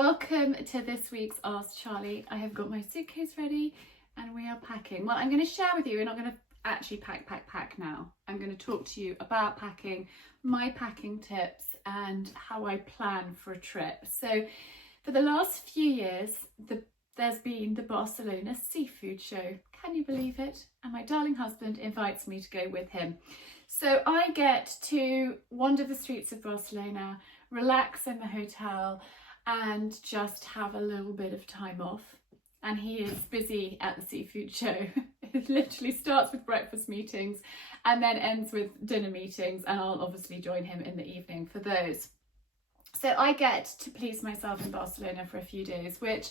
Welcome to this week's Ask Charlie. I have got my suitcase ready and we are packing. Well, I'm going to share with you, we're not going to actually pack now. I'm going to talk to you about packing, my packing tips and how I plan for a trip. So for the last few years, there's been the Barcelona seafood show. Can you believe it? And my darling husband invites me to go with him. So I get to wander the streets of Barcelona, relax in the hotel and just have a little bit of time off. And he is busy at the seafood show. It literally starts with breakfast meetings and then ends with dinner meetings, and I'll obviously join him in the evening for those. So I get to please myself in Barcelona for a few days, which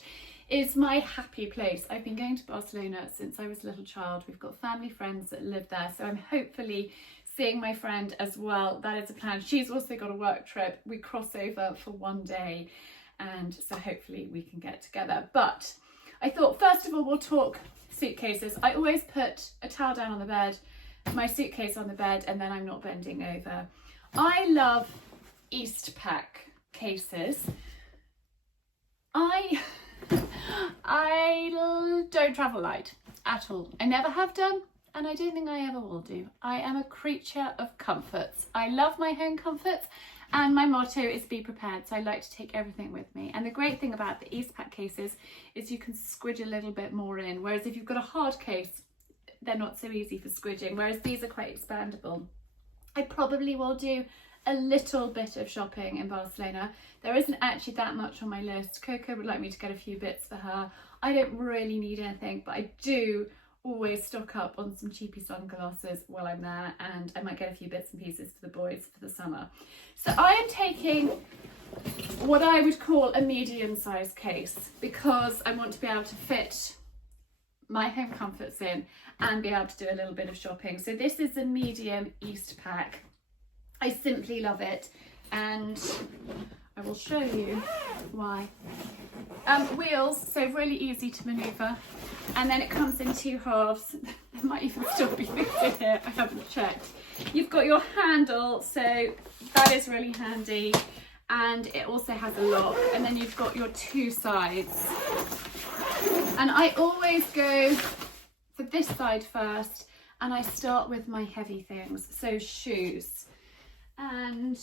is my happy place. I've been going to Barcelona since I was a little child. We've got family friends that live there, so I'm hopefully seeing my friend as well. That is a plan. She's also got a work trip. We cross over for one day, and so hopefully we can get together. But I thought first of all we'll talk suitcases. I always put a towel down on the bed, my suitcase on the bed, and then I'm not bending over. I love Eastpak cases. I don't travel light at all. I never have done, and I don't think I ever will do. I am a creature of comforts. I love my home comforts, and my motto is be prepared, so I like to take everything with me. And the great thing about the Eastpak cases is you can squidge a little bit more in, whereas if you've got a hard case, they're not so easy for squidging, whereas these are quite expandable. I probably will do a little bit of shopping in Barcelona. There isn't actually that much on my list. Coco would like me to get a few bits for her. I don't really need anything, but I do always stock up on some cheapy sunglasses while I'm there, and I might get a few bits and pieces for the boys for the summer. So I am taking what I would call a medium-sized case because I want to be able to fit my home comforts in and be able to do a little bit of shopping. So this is a medium Eastpak. I simply love it, and I will show you why. Wheels, so really easy to manoeuvre, and then it comes in two halves. There might even still be things in here, I haven't checked. You've got your handle, so that is really handy, and it also has a lock, and then you've got your two sides. And I always go for this side first, and I start with my heavy things, so shoes. And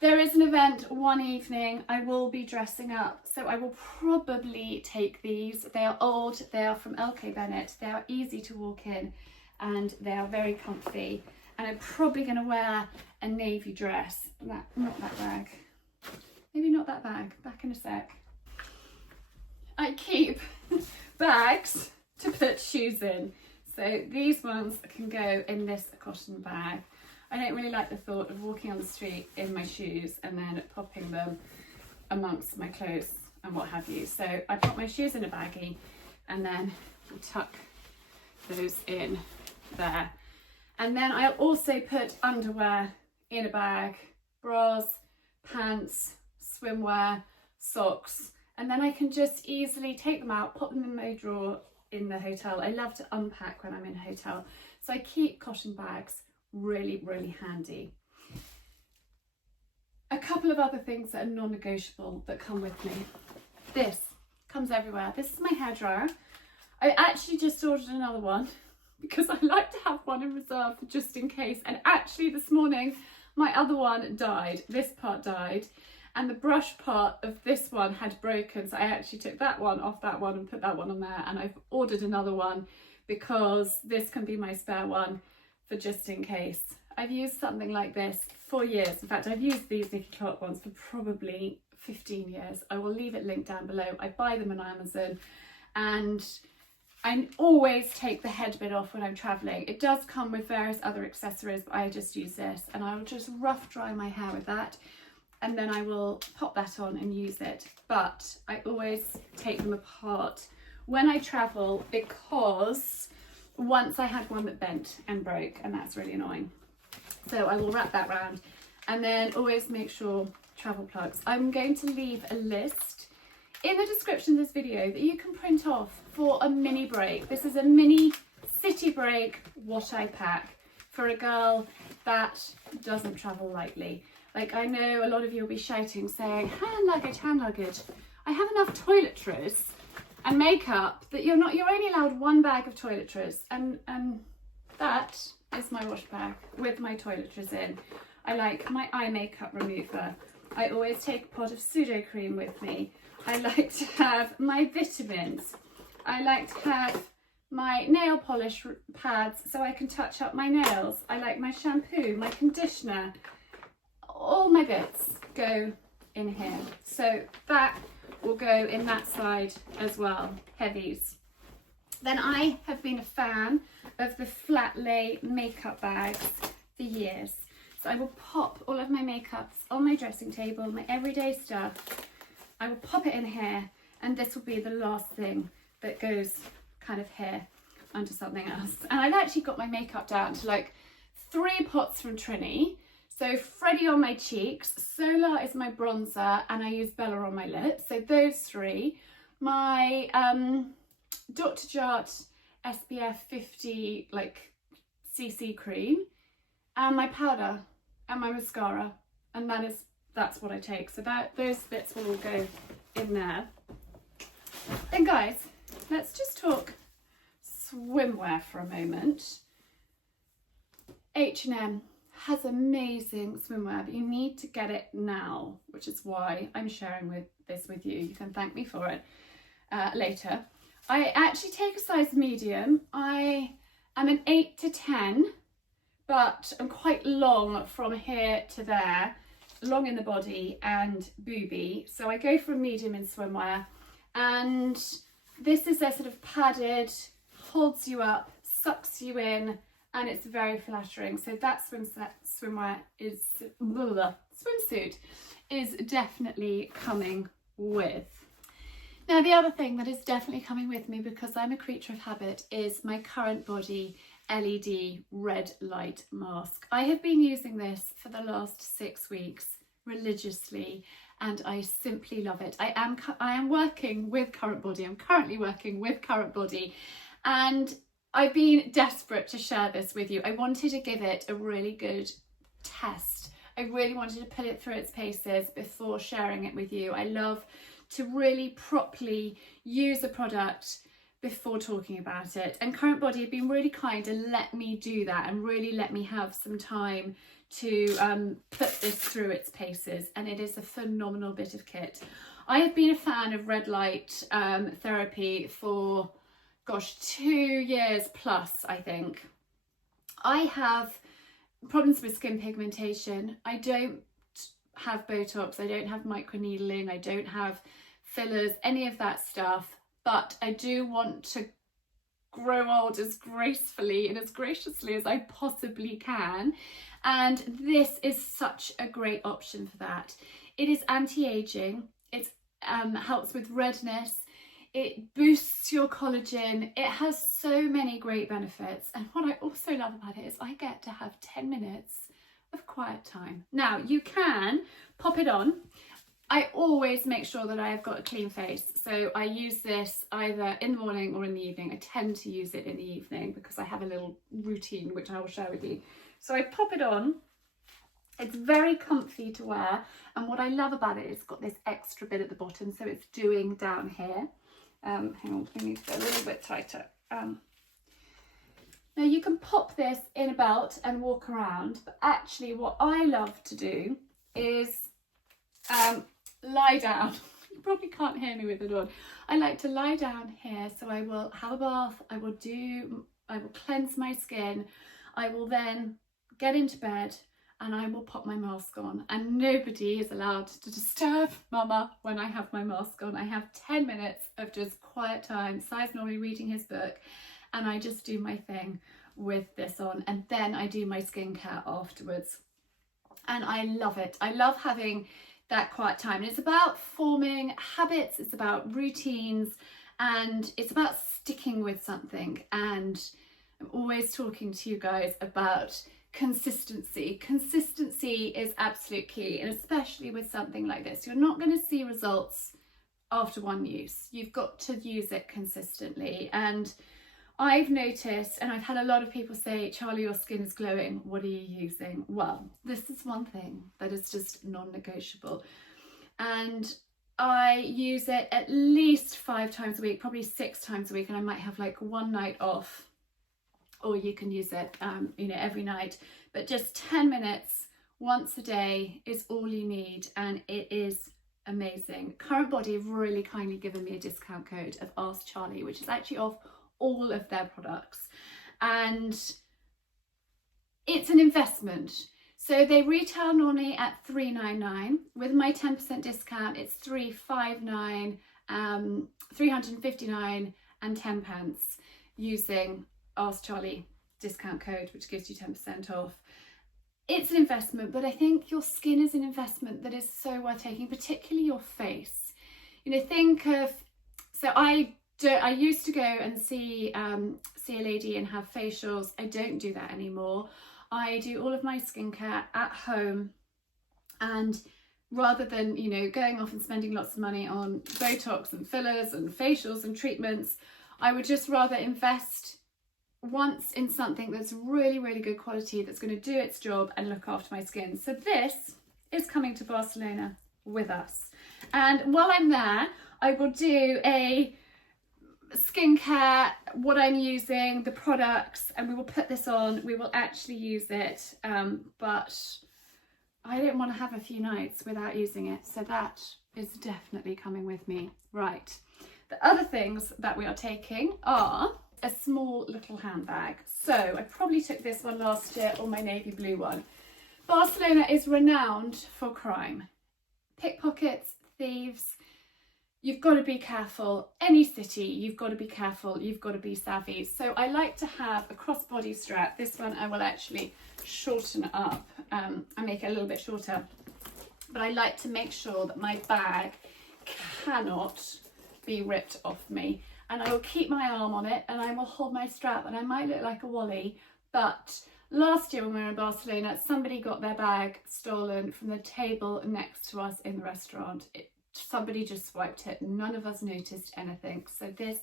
there is an event one evening, I will be dressing up, so I will probably take these. They are old, they are from Bennett, they are easy to walk in and they are very comfy. And I'm probably going to wear a navy dress. Not that bag. Maybe not that bag, back in a sec. I keep bags to put shoes in. So these ones can go in this cotton bag. I don't really like the thought of walking on the street in my shoes and then popping them amongst my clothes and what have you. So I put my shoes in a baggie and then tuck those in there. And then I'll also put underwear in a bag, bras, pants, swimwear, socks, and then I can just easily take them out, pop them in my drawer in the hotel. I love to unpack when I'm in a hotel, so I keep cotton bags really handy. A couple of other things that are non-negotiable that come with me. This comes everywhere. This is my hairdryer. I actually just ordered another one because I like to have one in reserve just in case, and actually this morning my other one died. This part died, and the brush part of this one had broken, so I actually took that one off that one and put that one on there, and I've ordered another one because this can be my spare one for just in case. I've used something like this for years. In fact, I've used these Nicky Clark ones for probably 15 years. I will leave it linked down below. I buy them on Amazon, and I always take the head bit off when I'm traveling. It does come with various other accessories, but I just use this, and I will just rough dry my hair with that, and then I will pop that on and use it. But I always take them apart when I travel because once I had one that bent and broke, and that's really annoying. So I will wrap that round, and then always make sure travel plugs. I'm going to leave a list in the description of this video that you can print off for a mini break. This is a mini city break, what I pack for a girl that doesn't travel lightly. Like, I know a lot of you will be shouting saying, hand luggage, hand luggage. I have enough toiletries and makeup that you're only allowed one bag of toiletries, and that is my wash bag with my toiletries in. I like my eye makeup remover. I always take a pot of pseudo cream with me. I like to have my vitamins. I like to have my nail polish pads so I can touch up my nails. I like my shampoo, my conditioner. All my bits go in here. So that will go in that side as well, heavies. Then I have been a fan of the flat lay makeup bags for years. So I will pop all of my makeups on my dressing table, my everyday stuff. I will pop it in here, and this will be the last thing that goes kind of here under something else. And I've actually got my makeup down to like 3 pots from Trini. So Freddie on my cheeks, Solar is my bronzer, and I use Bella on my lips. So those 3. My Dr. Jart SPF 50 like CC cream, and my powder and my mascara, and that's what I take. So those bits will all go in there. Then guys, let's just talk swimwear for a moment. H&M has amazing swimwear, but you need to get it now, which is why I'm sharing this with you. You can thank me for it later. I actually take a size medium. I am an 8 to 10, but I'm quite long from here to there, long in the body and booby. So I go for a medium in swimwear, and this is a sort of padded, holds you up, sucks you in, and it's very flattering. So that swimsuit is definitely coming with. Now, the other thing that is definitely coming with me, because I'm a creature of habit, is my Current Body LED red light mask. I have been using this for the last 6 weeks religiously, and I simply love it. I am working with Current Body. I'm currently working with Current Body, and I've been desperate to share this with you. I wanted to give it a really good test. I really wanted to put it through its paces before sharing it with you. I love to really properly use a product before talking about it, and Current Body have been really kind and let me do that, and really let me have some time to put this through its paces, and it is a phenomenal bit of kit. I have been a fan of red light therapy for, gosh, 2 years plus, I think. I have problems with skin pigmentation. I don't have Botox, I don't have microneedling, I don't have fillers, any of that stuff, but I do want to grow old as gracefully and as graciously as I possibly can, and this is such a great option for that. It is anti-aging, it helps with redness, it boosts your collagen, it has so many great benefits, and what I also love about it is I get to have 10 minutes of quiet time. Now, you can pop it on. I always make sure that I have got a clean face, so I use this either in the morning or in the evening. I tend to use it in the evening because I have a little routine which I will share with you. So I pop it on. It's very comfy to wear, and what I love about it is it's got this extra bit at the bottom, so it's doing down here. Hang on, I need to go a little bit tighter. Now you can pop this in a belt and walk around, but actually what I love to do is lie down. You probably can't hear me with it on. I like to lie down here, so I will have a bath, I will cleanse my skin, I will then get into bed, and I will pop my mask on, and nobody is allowed to disturb Mama when I have my mask on. I have 10 minutes of just quiet time. Si's normally reading his book, and I just do my thing with this on, and then I do my skincare afterwards, and I love it. I love having that quiet time. And it's about forming habits, it's about routines, and it's about sticking with something. And I'm always talking to you guys about consistency. Consistency is absolute key, and especially with something like this, you're not going to see results after one use. You've got to use it consistently, and I've noticed, and I've had a lot of people say, Charlie, your skin is glowing, what are you using? Well, this is one thing that is just non-negotiable. And I use it at least 5 times a week, probably 6 times a week, and I might have like one night off, or you can use it, you know, every night. But just 10 minutes once a day is all you need, and it is amazing. Current Body have really kindly given me a discount code of Ask Charlie, which is actually off all of their products, and it's an investment. So they retail normally at $3.99. With my 10% discount, it's $3.59, $3.59 and 10 pence using Ask Charlie discount code, which gives you 10% off. It's an investment, but I think your skin is an investment that is so worth taking, particularly your face. You know, think of, so I used to go and see a lady and have facials. I don't do that anymore. I do all of my skincare at home, and rather than, you know, going off and spending lots of money on Botox and fillers and facials and treatments, I would just rather invest once in something that's really, really good quality, that's going to do its job and look after my skin. So this is coming to Barcelona with us. And while I'm there, I will do a skincare, what I'm using, the products, and we will put this on. We will actually use it, but I don't want to have a few nights without using it, so that is definitely coming with me. Right, the other things that we are taking are a small little handbag. So I probably took this one last year, or my navy blue one. Barcelona is renowned for crime, pickpockets, thieves. You've got to be careful. Any city, you've got to be careful. You've got to be savvy. So I like to have a crossbody strap. This one I will actually shorten up and make it a little bit shorter. But I like to make sure that my bag cannot be ripped off me. And I will keep my arm on it, and I will hold my strap, and I might look like a wally. But last year when we were in Barcelona, somebody got their bag stolen from the table next to us in the restaurant. Somebody just swiped it. None of us noticed anything. So this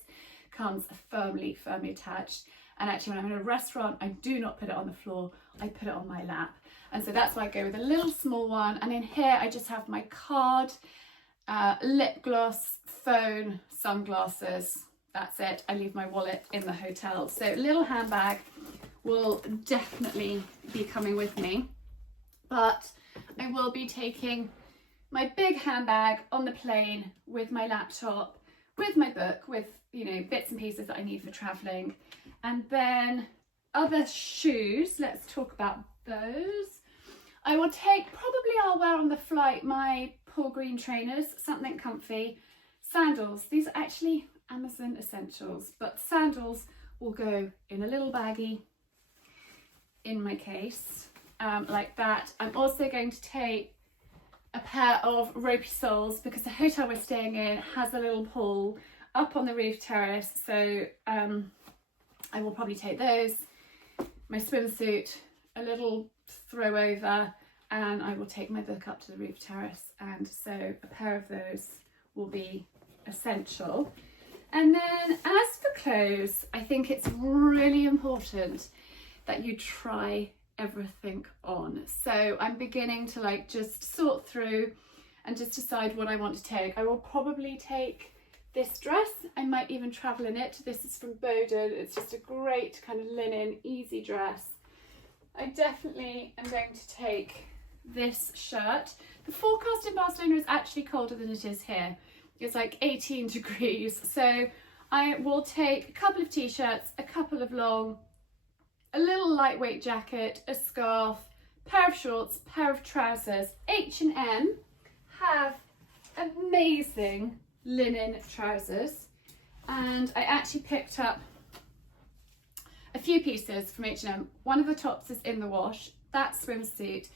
comes firmly attached. And actually, when I'm in a restaurant, I do not put it on the floor. I put it on my lap. And so that's why I go with a little small one. And in here, I just have my card, lip gloss, phone, sunglasses. That's it. I leave my wallet in the hotel. So little handbag will definitely be coming with me. But I will be taking my big handbag on the plane with my laptop, with my book, with, you know, bits and pieces that I need for traveling. And then other shoes, let's talk about those. I will take, probably I'll wear on the flight, my Paul Green trainers, something comfy. Sandals, these are actually Amazon essentials, but sandals will go in a little baggie in my case, like that. I'm also going to take a pair of ropey soles because the hotel we're staying in has a little pool up on the roof terrace, so I will probably take those, my swimsuit, a little throw over, and I will take my book up to the roof terrace, and so a pair of those will be essential. And then as for clothes, I think it's really important that you try everything on. So I'm beginning to like just sort through and just decide what I want to take. I will probably take this dress. I might even travel in it. This is from Bowden. It's just a great kind of linen, easy dress. I definitely am going to take this shirt. The forecast in Barcelona is actually colder than it is here. It's like 18 degrees. So I will take a couple of t-shirts, a couple of long, a little lightweight jacket, a scarf, pair of shorts, pair of trousers. H&M have amazing linen trousers, and I actually picked up a few pieces from H&M. One of the tops is in the wash, that swimsuit.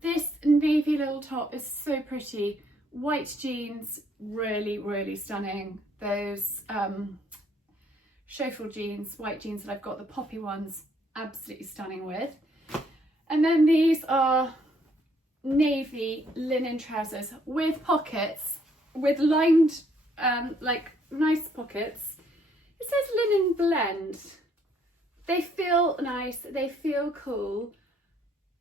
This navy little top is so pretty. White jeans, really, really stunning. Those chauffeur jeans, white jeans that I've got, the poppy ones, absolutely stunning with. And then these are navy linen trousers with pockets, with lined, like nice pockets. It says linen blend. They feel nice, they feel cool.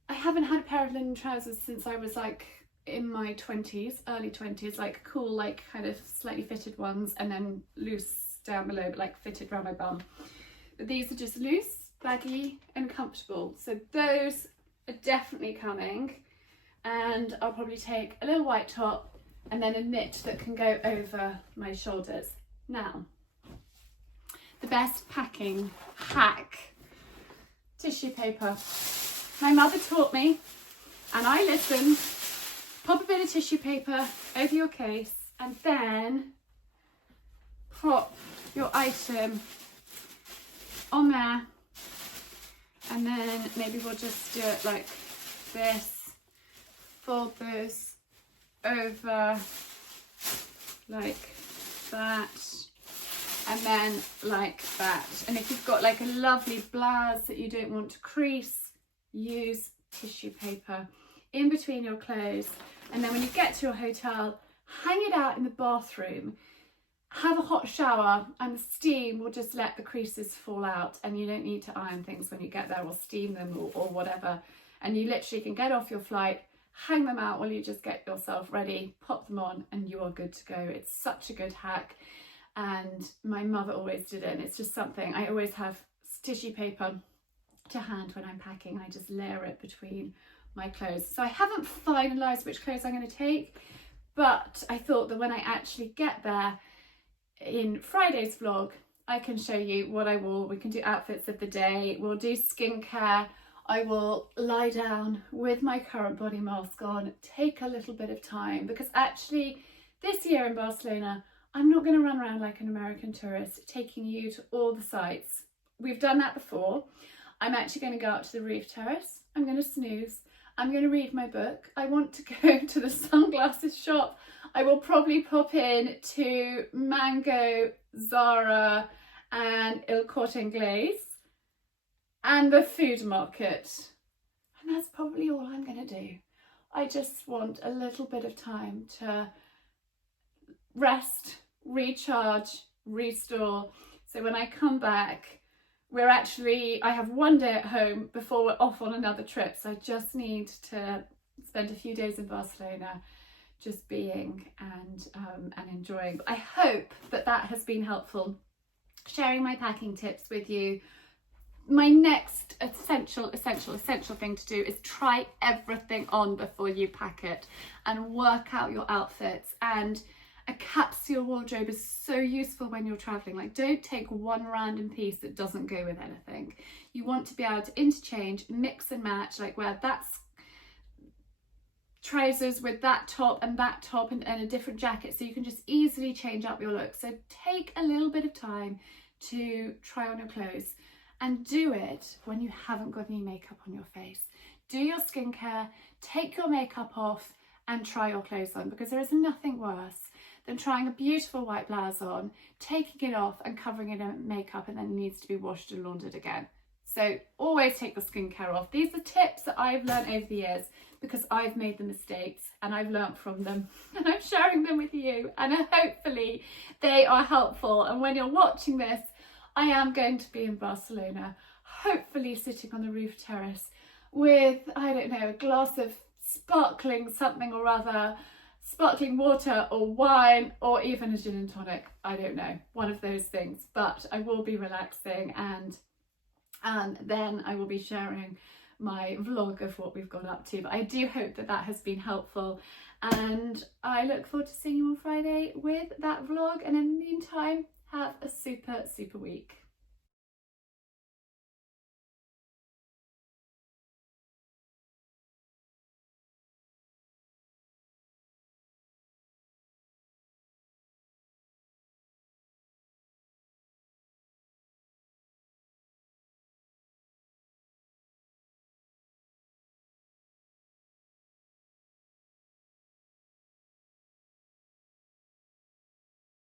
I haven't had a pair of linen trousers since I was like in my 20s, early 20s, like cool, like kind of slightly fitted ones, and then loose down below, but like fitted around my bum. But these are just loose, baggy and comfortable. So those are definitely coming. And I'll probably take a little white top and then a knit that can go over my shoulders. Now, the best packing hack, tissue paper. My mother taught me, and I listened. Pop a bit of tissue paper over your case, and then pop your item on there, and then maybe we'll just do it like this. Fold those over like that, and then like that. And if you've got like a lovely blouse that you don't want to crease, use tissue paper in between your clothes. And then when you get to your hotel, hang it out in the bathroom, have a hot shower, and the steam will just let the creases fall out, and you don't need to iron things when you get there, or steam them, or whatever. And you literally can get off your flight, hang them out while you just get yourself ready, pop them on, and you are good to go. It's such a good hack, and my mother always did it, and it's just something I always have tissue paper to hand when I'm packing. I just layer it between my clothes. So I haven't finalised which clothes I'm going to take, but I thought that when I actually get there in Friday's vlog, I can show you what I wore. We can do outfits of the day, we'll do skincare. I will lie down with my current body mask on, take a little bit of time, because actually this year in Barcelona, I'm not going to run around like an American tourist taking you to all the sites. We've done that before. I'm actually going to go out to the roof terrace. I'm going to snooze. I'm going to read my book. I want to go to the sunglasses shop. I will probably pop in to Mango, Zara and Il Corte Inglés and the food market. And that's probably all I'm going to do. I just want a little bit of time to rest, recharge, restore. So when I come back, I have one day at home before we're off on another trip. So I just need to spend a few days in Barcelona just being and enjoying. But I hope that that has been helpful, sharing my packing tips with you. My next essential thing to do is try everything on before you pack it and work out your outfits. And a capsule wardrobe is so useful when you're traveling. Like, don't take one random piece that doesn't go with anything. You want to be able to interchange, mix and match, like wear that trousers with that top and a different jacket, so you can just easily change up your look. So take a little bit of time to try on your clothes, and do it when you haven't got any makeup on your face. Do your skincare, take your makeup off and try your clothes on, because there is nothing worse than trying a beautiful white blouse on, taking it off and covering it in makeup, and then it needs to be washed and laundered again. So always take the skincare off. These are tips that I've learned over the years because I've made the mistakes and I've learned from them, and I'm sharing them with you, and hopefully they are helpful. And when you're watching this, I am going to be in Barcelona, hopefully sitting on the roof terrace with, I don't know, a glass of sparkling something or other, sparkling water or wine, or even a gin and tonic. I don't know, one of those things. But I will be relaxing, and then I will be sharing my vlog of what we've got up to. But I do hope that that has been helpful, and I look forward to seeing you on Friday with that vlog. And in the meantime, have a super week.